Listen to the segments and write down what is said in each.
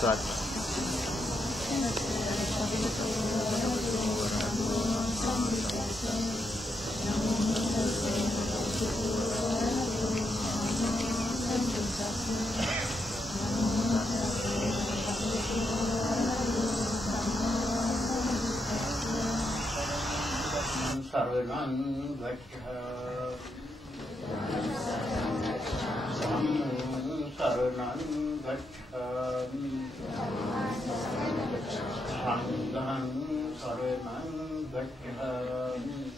Sat. Sarvanam Gaccha Saranam Gacchami Sangham Saranam Gacchami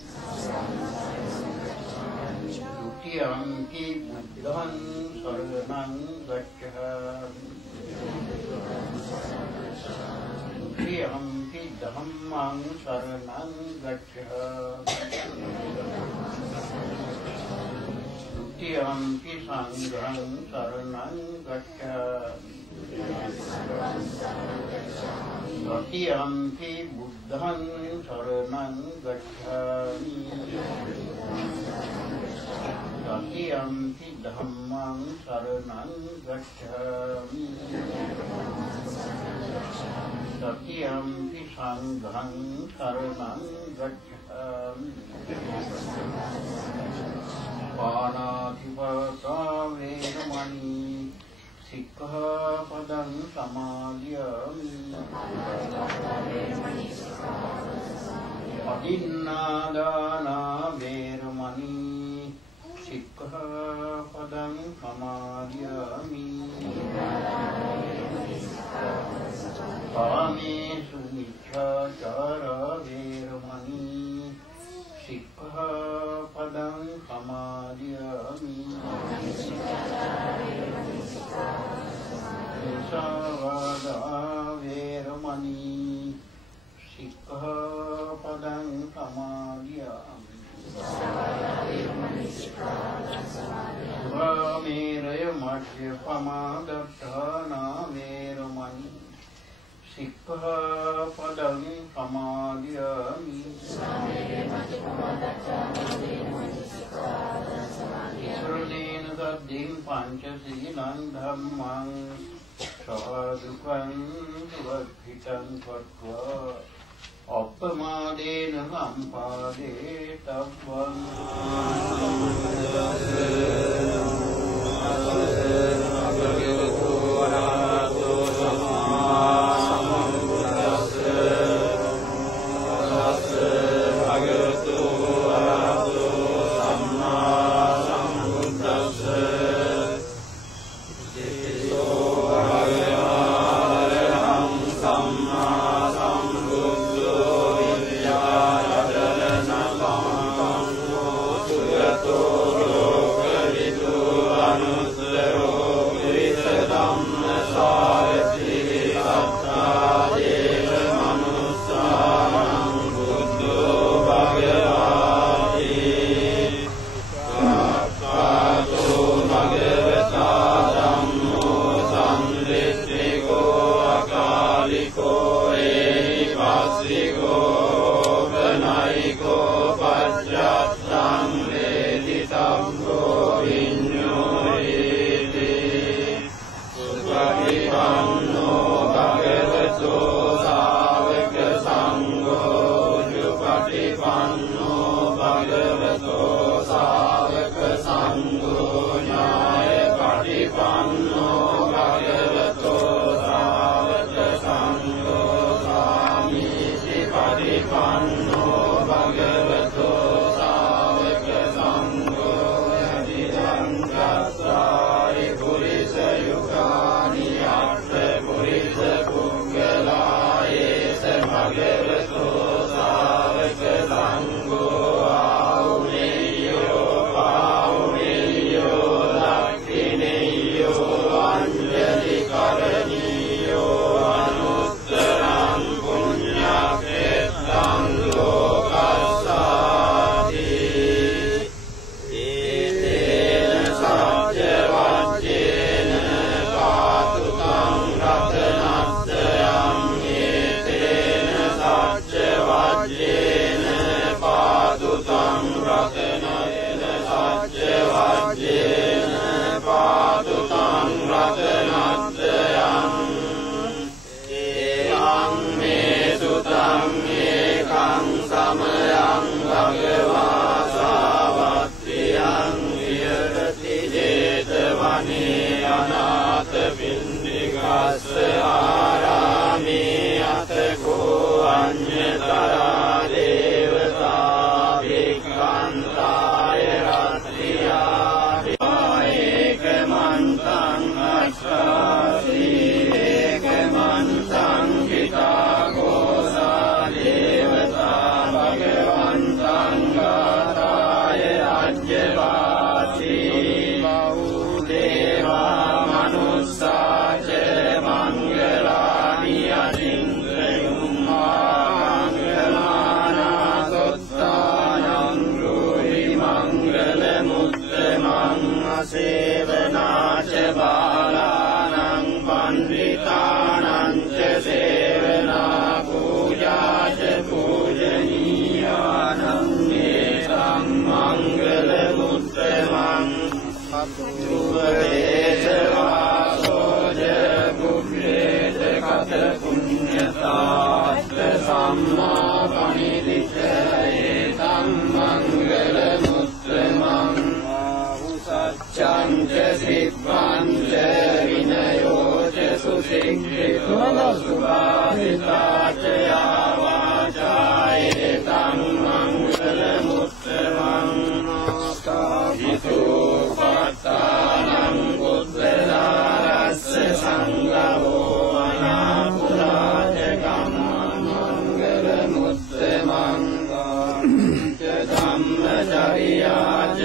Dutiyampi Buddham Saranam Gacchami Dutiyampi Dhammam Saranam Gacchami Dutiyampi Sangham Saranam Gacchami Dutiyampi Buddham Saranam Gacchami Dutiyampi Dhammam Saranam Gacchami Dutiyampi Sangham Saranam Gacchami Pāṇāṭhipātā veramani sikkhapadam samādhyami Adinādāna veramani sikkhapadam samādhyami Kāmesu miccācāra veramani Sikkhapadam samadhyami Musavada veramani Sikkhapadam samadhyami Surameraya madhyapamadatthana veramani Sikkhapadam samadhyami Isranena saddhim panchasilam dhammam sadukam suvadhitam patva appamadena sampade tabvam සේවනාච බාලානං පණ්ඩිතානං ච සේවනා පූජාච පූජනීයානං ඒතං මංගල මුත්තමං සුවදේශවාසෝජ බුද්ධේත කත පුඤ්ඤතාත්ත සම්මා පණිදිච්ච ඒතං මංගල මුත්තමං උසච්ඡං ච සිද්ධං ච විනයෝ ච සුසික්ඛිතෝ සුභාසිතා ච යාවාචා ඒතං මංගල මුත්තමං හිතෝපත්තානං බුද්ධදාරස්ස සංඝෝ අනාපුරාජ කම්මං මංගල මුත්තමං ධම්මචර්යාච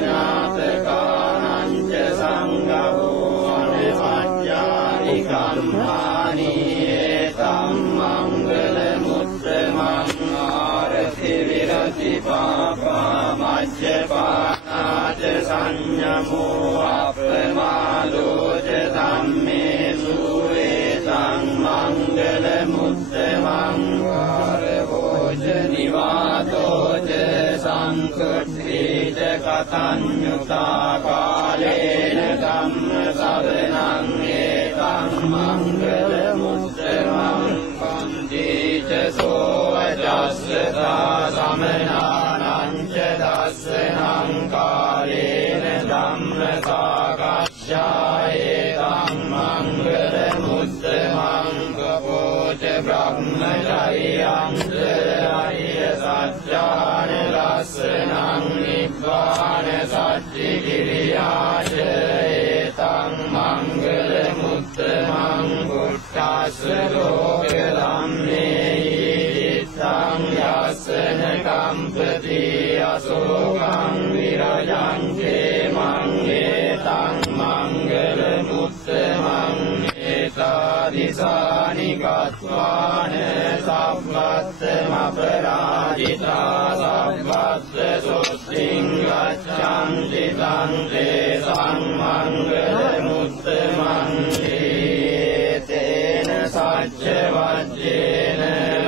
ඥාතකානං ච සංඝෝ අනවජ්ජානි කම්මානි ඒතං මංගල මුත්තමං ආරති විරති පාපා මජ්ජපානාච සංයමෝ අප්‍රමාදෝ ච ධම්මේසු ඒතං මංගල මුත්තමං වාරවෝච නිවාතෝ ච සංකෘත්ති ච කතඤ්ඤුතා කාලේන ධම්ම සවනං ඒතං මංගල මුත්තමං කන්ති ච සෝවජස්සතා සමනානං ච දස්සනං කාලේන ධම්ම සාකච්ඡා ඒතං මංගල මුත්තමං කපෝච බ්‍රහ්මචර්යං ච අරිය සත්‍යාන ලස්සනං නිබ්බාන සච්චි කිරියාච ඒතං මංගල මුත්තමං බුද්ධස්ස ලෝක ධම්මේ ඉත්තං යස්සන කම්පති අසෝකං විරජං කේමං ඒතං මංගල මුත්තමං ඒතාදිසානි කତ୍වාන සබ්බත්තම අපරාජිතා සබ්බත්ත සොත්තිං ගච්ඡන්ති තං තේසං මංගල මුත්තමං ඒතේන සච්ච වජ්ජේන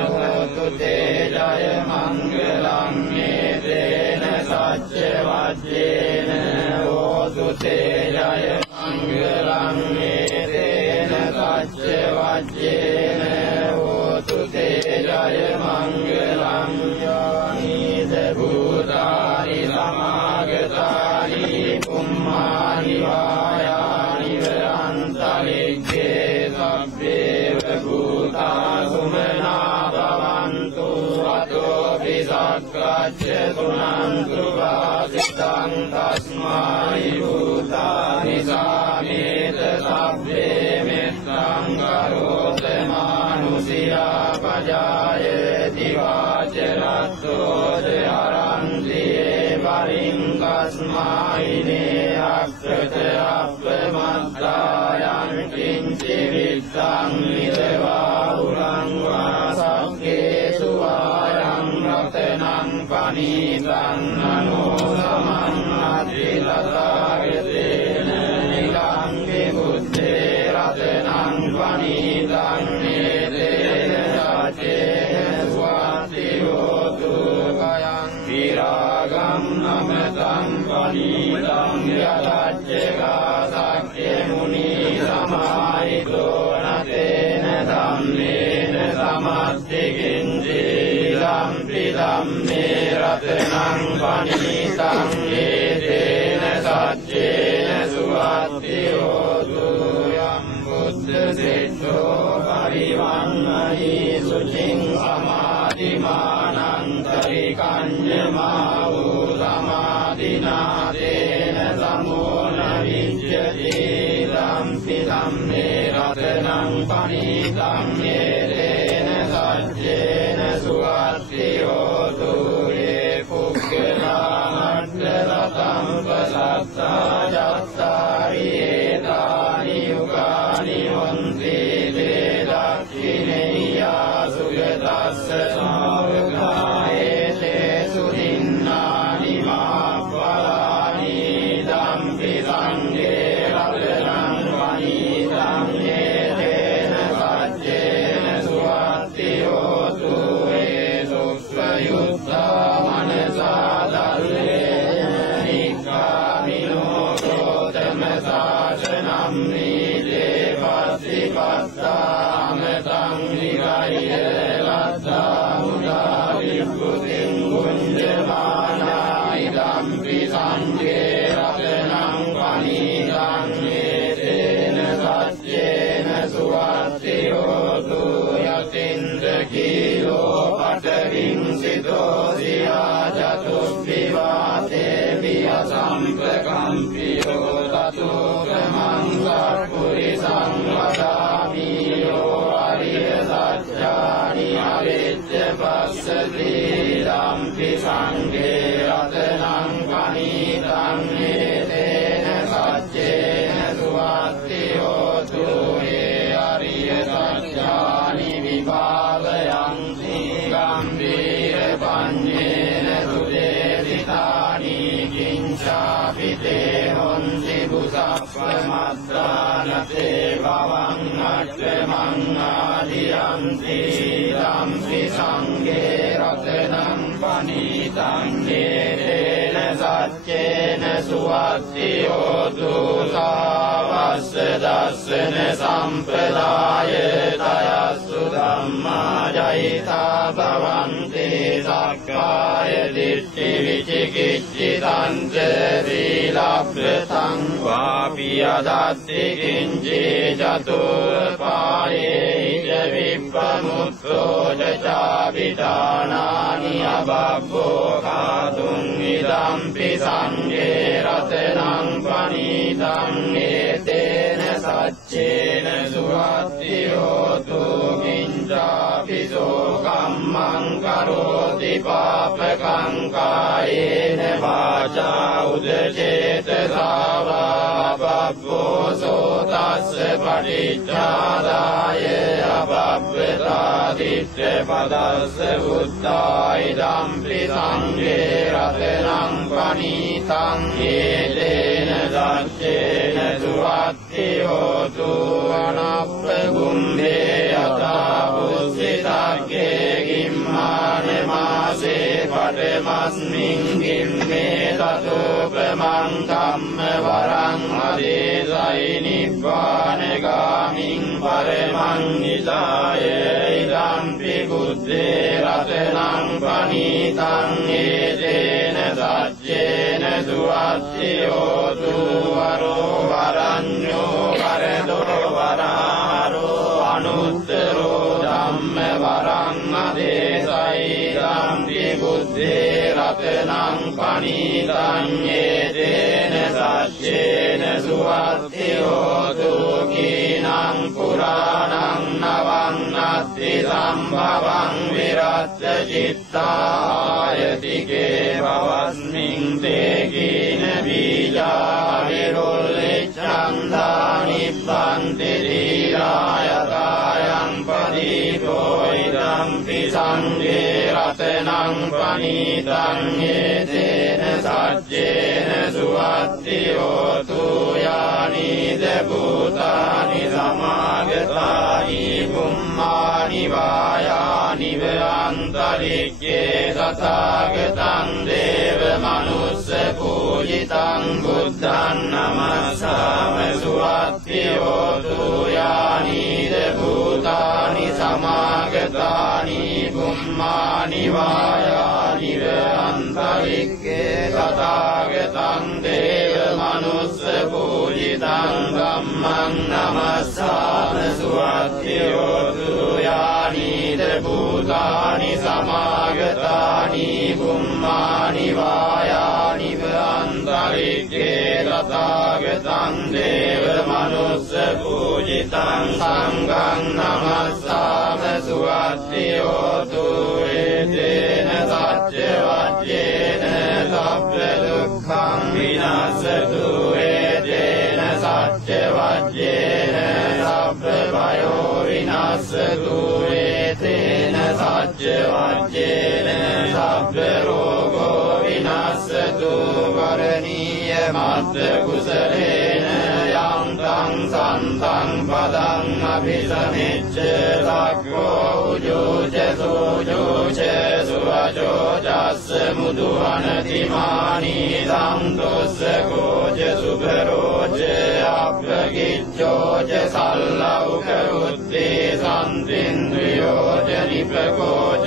හෝතු තේ ජය මංගලං ඒතේන සච්ච වජ්ජේන හෝතු තේ ජය මංගලං ඒතේන සච්ච වජ්ජේන හෝතු තේ ජය මංගලං යානිද භූතානි සමාගතානි පුම්මානි වායානි වරන්තරික්ඛේ සබ්බේව භූතා සුමනා භවන්තු අතෝපි සක්කච්ඡ තුනන්තු වාසිතං තස්මායි භූතානි සාමේත සබ්බේ මෙත්තං කරෝත මානුසියා පජායති වාචරත්තෝද අරන්තියේ වරින් කස්මායිනේ අක්ඛත අප්පමත්තායන් කිංචි විත්තං විදවා උරං වාසක්කේසු ආයං රතනං පනීතං අනෝසමං අත්‍රිලතාගතේන නිලං විබුද්ධේ රතනං පනීතං නේතේන සාචේන ස්වාති හෝතු කයං විරාගං නමතං පනීතං යදච්චකා සක්ඛේ මුනි සමාහිතෝ නතේන ධම්මේන සමත්තිකින්ති ධම්පි ධම්මේ රතනං පනීතං ඒතේන සච්චේන සුවත්ති හෝතු යම් බුද්ධ සිද්ධෝ පරිවන්නහි සුචින් සමාධිමානං තරිකඤ්ඤමා වූ සමාධිනාදේන සමෝන විජ්ජති ධම්පි ධම්මේ රතනං පනීතං ඒතේන සච්චේන සුවත්ති හෝතු ඒ පුක්ඛලාමත්ත රතං පසත්තා ජත්තාරි ඒතානි යුගානි වන්ති දේ දක්ඛිනේයා සුගතස්ස සාවකායේ සුදින්නානි මහප්පලානි ධම්පි සම්පකම්පියෝ තතුකමං සප්පුරිසං වදාමි යෝ අරිය සත්‍යානි අවිච්ඡ පස්සති ධම්පි සංඝේ රතනං පනිතං නේතේන සච්චේන සුවත්ති හෝතු ඒ අරිය සත්‍යානි විභාවයං ගම්භීර පඤ්ඤේන සුදේසිතානි කිංචාපිතේ හොන්ති බුසප්පමත්තානතේ භවං අට්ඨමං ආදියන්ති ධම්පි සංඝේ රතනං පනිතං නේතේන සච්චේන සුවත්ති හෝතු සාවස්ස දස්සන සම්පදාය තයස්සු ධම්මා ජයිතා භවන්ති සක්කාය දිට්ඨි විචිකිච්ඡිතං සීලබ්බතං වාපි අදත්ති කිංචේ චතුප්පායේ ඉද විප්පමුත්තෝ චාවිදානානි අබබ්බෝ කාතුං ඉදම්පි සංඝේ රතනං පනිතං නේතේන සච්චේන සුවත්ති හෝතු කිංචාපිසෝ කම්මං කරෝති පාපකං කායේන වාචා උදචේතසා වා බබ්බෝ සෝතස්ස පටිච්චාදාය අබබ්බතාදිත්ත පදස්ස බුද්ධාය ධම්පි සංඝේ රතනං පනිතං හේතේන සච්චේන සුවත්ති හෝතු අනප්පගුම්භේ යතා පුස්සිතග්ගේ ගිම්මාන මාසේ පඨමස්මින් ගිම්මේ තතෝපමං කම්ම වරං අදේසයි නිබ්බානගාමින් පරමං නිදාය ඉදම්පි බුද්ධේ රතනං පනිතං හේතේන සච්චේන සුවත්ති හෝතු වරෝ වරඤ්ඤෝ වරදෝ වරාරෝ අනුත්තරෝ ධම්ම වරං අදේසයි ධම්පි බුද්ධේ රතනං පනිතං හේතේන සච්චේන සුවත්ති හෝතු කීනං පුරාණං නවං නත්ති සම්භවං විරත් චිත්තායතිකේ භවස්මින් තේ කීන බීජා විරොල්ලෙච්ඡන්දානි පන්ති දීරායතායං පදීතෝ ඉදම්පි සංඝේ රතනං පනිතං හේතේන සච්චේන සුවත්ති හෝතු යානිද භූතානි සමාගතානි බුම්මානි වායානි අන්තරික්ඛේ තථාගතං දේව මනුස්ස පූජිතං බුද්ධං නමස්සාම සුවත්ති හෝතු යානිද භූතානි සමාගතානි බුම්මානි වායානි අන්තරික්ඛේ තථාගතං දේව මනුස්ස පූජිතං ධම්මං නමස්සාම සුවත්ති හෝතු යානිද භූතානි සමාගතානි බුම්මානි වායානි අන්තරික්ඛේ තථාගතං දේව මනුස්ස පූජිතං සංඝං නමස්සාම සුවත්ති හෝතු ඒතේන සච්ච වච්චේන සබ්බ දුක්ඛං විනාශතු ඒතේන සච්ච වච්චේන සබ්බ භයෝ විනාශතු ඒතේන සච්ච වච්චේන සබ්බ රෝගෝ විනාශතු වරණීය මත්ත කුසලේන යං තං සන්තං පදං අභිසමෙච්ච සක්ඛෝ උජෝච සෝජෝච සුවචෝ ජස්ස මුදුවනතිමානි සම්තොස්ස කෝච සුභරෝච අප්පගිච්ඡෝච සල්ලෞක උත්තේ සම්තින්ද්‍රියෝච නිපකෝච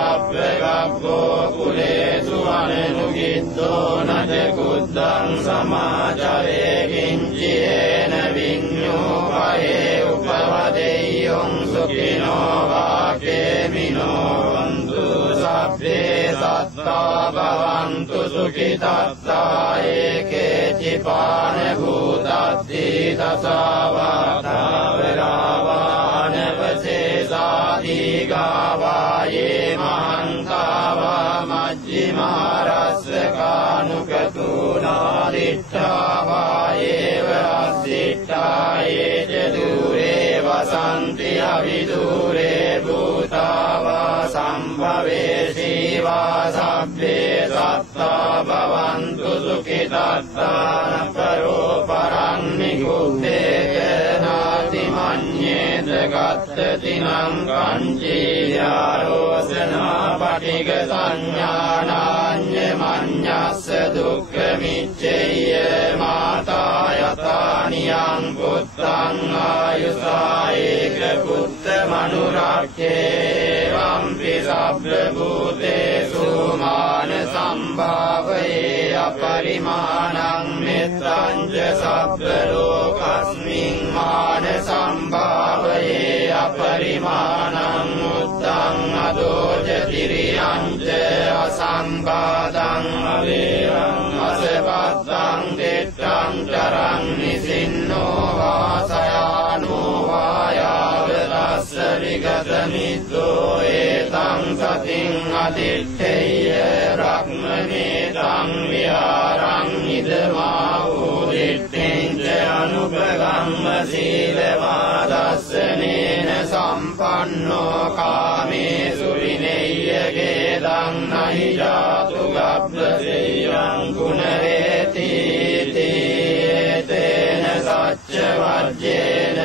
අප්පගබ්බෝ කුලේසු අනනුගිත්තෝ නජ කුද්දං සමාචරේ කිංචේන විඤ්ඤෝ පහේ උපවදෙය්‍යං සුඛිනෝ වාකේමිනෝ වන්තු සබ්බේ සත්තා භවන්තු සුඛිතත්තා ඒකේචිපාන භූතත්ති තසාවාතාවරාවානවසේසාදීගාවායේ මහන්තාවා මජ්ජිමාරස්සකානුකතුනාදිට්ඨාවායේව අස්සිට්ඨායේ චදුරේ වසන්ති අවිදුරේ භූතාවා සම්භවේසීවා සබ්බේ සත්තා භවන්තු සුඛිතත්තාන පරෝ පරන්නිකුත්තේ නාති මඤ්ඤේත ගත්තතිනං කංචීයාරෝසනා පටිග සංඥානාඤ්ඤ මඤ්ඤස්ස දුක්ඛ මිච්ඡේය මාතා යතානියං පුත්තං ආයුසා ඒක පුත්ත මනුරක්ඛේ වම්පි සබ්බ භූතේසු මාන සම්භාවයේ අපරිමාණං මෙත්තං ච සබ්බ ලෝකස්මින් මාන සම්භාවයේ අපරිමාණං මුත්තං අදෝජ තිරියං ච අසංබාධං අවේරං අසපත්තං දෙත්තං චරං නිසින්නෝ වාසයානෝ වායාවතස්ස විගතමිද්දෝ ඒතං සතින් අදිත්තේය රක්මනේතං විහාරං ඉදමාවෝ දිට්ඨිං ච අනුපගම්ම සීලවාදස්සනේන සම්පන්නෝ කාමේසු විනෙය්‍යගේදං නහි ජාතු ගබ්බසේයං ගුණරේති තේන සච්ච වජ්ජේන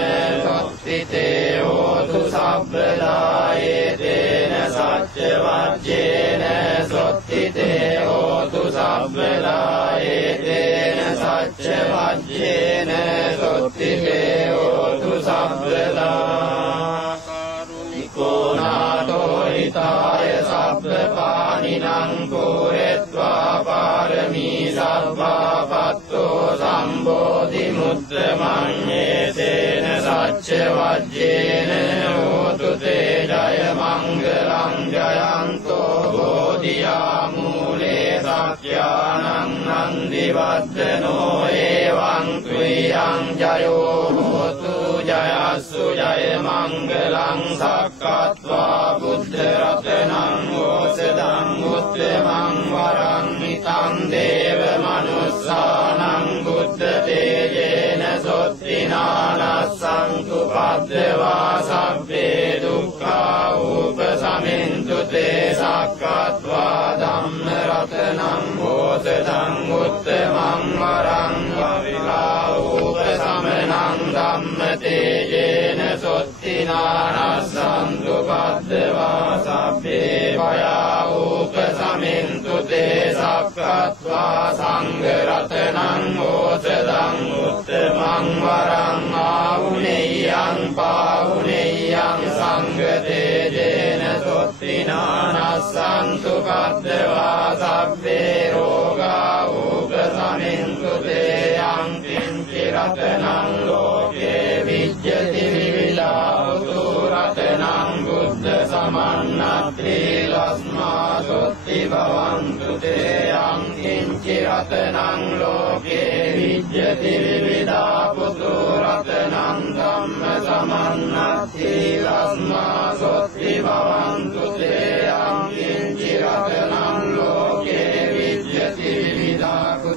සත්තිතේ හෝතු සබ්බදායේ තේන සච්ච වජ්ජේන සත්තිතේ හෝතු සබ්බදායේ තේන සච්ච වජ්ජේන සත්තිතේ හෝතු සබ්බදා කරුණිකෝ නාතෝ හිතාය සබ්බපානිනං පුරෙත්වා පාරමී සබ්බා පත්තෝ සම්බෝධි මුත්තමඤ්ඤේ තේන සච්ච වජ්ජේන හෝතු තේ ජය මංගලං ජයන්තෝ බෝධියා මූලේ සත්‍යානං නන්දිවද්දනෝ එවං ත්‍රියං ජයෝ හෝතු ජයස්සු ජය මංගලං සක්කත්වා බුද්ධ රතනං ඕසදං උත්තමං වරං මිතං දේව මනුස්සානං බුද්ධ තේජේන සොත්තිනානස්සං පද්දවා සබ්බේ දුක්ඛා උපසමින්තු තේ සක්කත්වා ධම්ම රතනං ඕසදං උත්තමං වරං අවිලා උපසමනං ධම්ම තේජේන සොත්තිනානස්සං පද්දවා සබ්බේ භයා උපසමින්තු තේ සක්කත්වා සංඝ රතනං ඕසදං උත්තමං වරං ආහුනේයං පාහුනේයං සංඝ තේජේන සොත්තිනානස්සං පද්දවා සබ්බේ රෝගා උපසමින්තු තේ යං කිංචි රතනං ලෝකේ විජ්ජති විවිධාතු රතනං බුද්ධ සමන්නත්ති ලස්මා සොත්ති භවන්තු තේ යං කිංචි රතනං ලෝකේ විජ්ජති විවිධාතු රතනං ධම්ම සමන්නත්ති ලස්මා සොත්ති භවන්තු තේ යං කිංචි රතනං ලෝකේ විජ්ජති විවිධාතු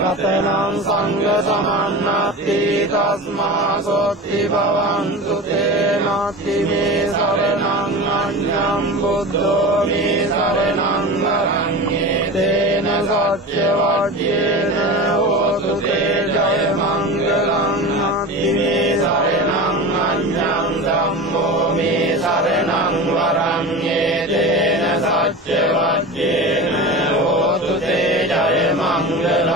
රතනං සංඝ සමන්නත්ති තස්මා සොත්ති භවන්තු තේ නාති මේ සරණං අඤ්ඤං බුද්ධෝ මේ සරණං වරඤ්ඤේ තේන සච්ච වජ්ජේන හෝතු තේ ජය මංගලං නාති මේ සරණං අඤ්ඤං ධම්මෝ මේ සරණං වරඤ්ඤේ තේන සච්ච වජ්ජේන හෝතු තේ ජය මංගලං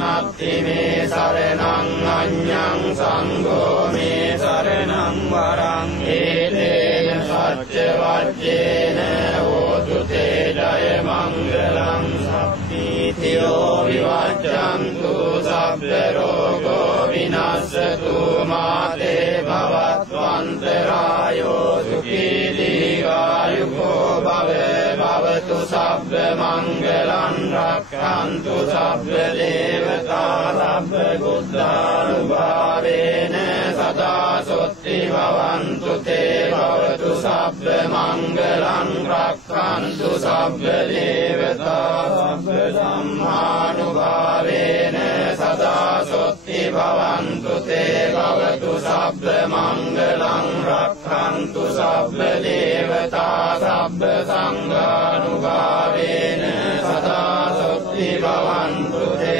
නාති මේ සරණං අඤ්ඤං සංඝෝ මේ සරණං වරඤ්ඤේ තේන සච්ච වජ්ජේන හෝතු තේ ජය මංගලං සබ්බීතියෝ විවච්ඡන්තු සබ්බ රෝගෝ විනාශතු මාතේ භවත්වන්තරායෝ සුඛී දීඝායුකෝ භව bhavatu sabba mangalam rakkhantu sabba devata sabba buddhanubhavena sada sotti bhavantu te bhavatu sabba mangalam rakkhantu sabba devata sabba dhammanubhavena sada sotti bhavantu te bhavatu sabba mangalam rakkhantu sabba devata sabba sanghanubhavena sada sotti bhavantu te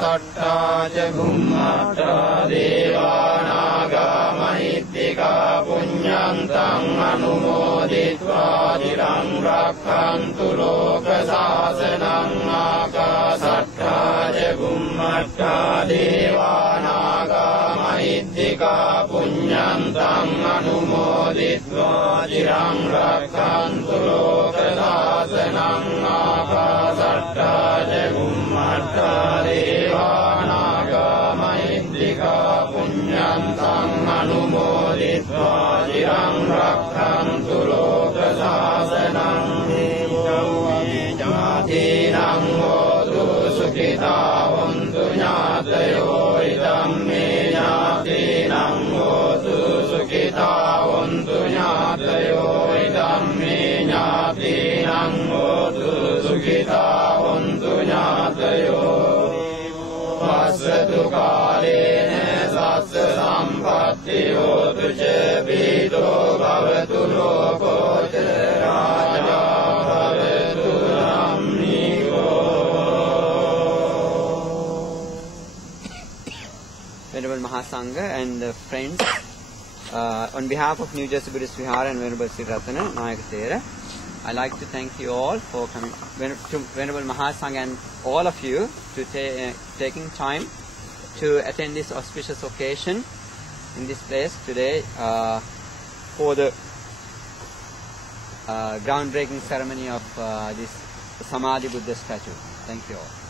satta ca bhummatta devanaga mahittika punyantang anumoditva chiram rakkhantu loka sasanam akasatta ca bhummatta devanaga mahittika punyantang anumoditva chiram rakkhantu loka sasanam akasatta ca bhummatta devanaga mahittika punyantang anumoditva chiram rakkhantu loka sasanam jatinam hotu sukhita hontu ñātayo idam me jatinam hotu sukhita hontu ñātayo idam me jatinam hotu sukhita hontu ñātayo Pasatu kālēne sassa sampatti hotu ca pīto bhavatu loko ca rājā bhavatu dhammiko. Venerable Mahasangha and friends, on behalf of New Jersey Buddhist Vihara and Venerable Sri Ratana Nayaka Thera, I'd like to thank you all for coming, to Venerable Mahasangha and all of you to taking time to attend this auspicious occasion in this place today for the groundbreaking ceremony of this Samadhi Buddha statue. Thank you all.